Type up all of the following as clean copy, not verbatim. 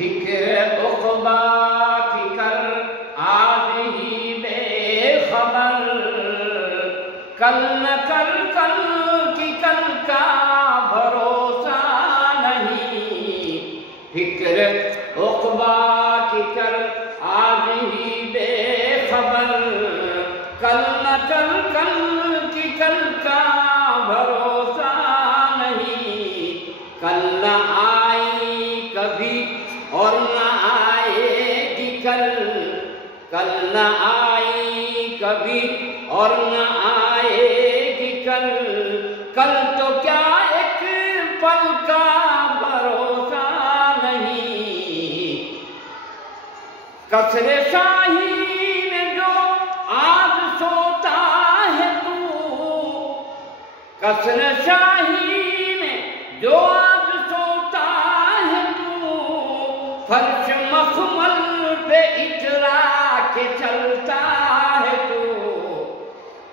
फिक्र उक़बा की कर आज ही बेखबर, कल न कल कल की कल का भरोसा नहीं। फिक्र उक़बा की कर आज ही बेखबर, कल न कल कल की कल का भरोसा नहीं। कल न आई कभी और न आएगी कल, कल न आई कभी और न आएगी कल। कल तो क्या एक पल का भरोसा नहीं। कसरे शाही में जो आज सोता है तू, कसरे शाही में जो आज सोता है तू, फर्श मखमल पे इतरा के चलता है तू।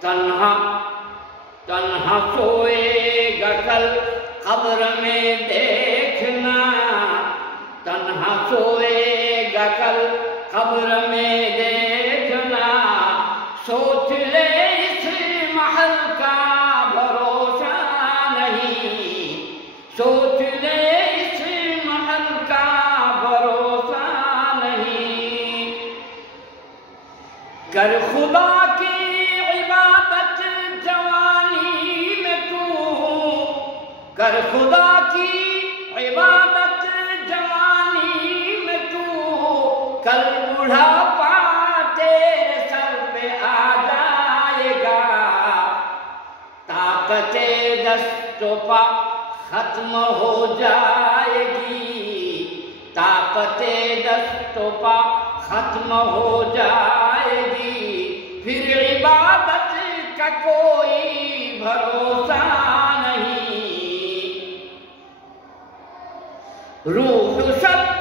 तन्हा तन्हा सोएगा कल कब्र में देखना, तन्हा सोएगा कल कब्र में देखना। सोच ले इस महल का भरोसा नहीं, सोच ले इस महल का भरोसा नहीं। कर खुदा की इबादत जवानी में तू, कर खुदा की इबादत जवानी में तू। कल बुढ़ापा तेरे सर पे आ जाएगा, ताकते दस्तों पा खत्म हो जाएगी, ताकते दस्तों पा खत्म हो जाएगी। फिर इबादत का कोई भरोसा नहीं। रूह सब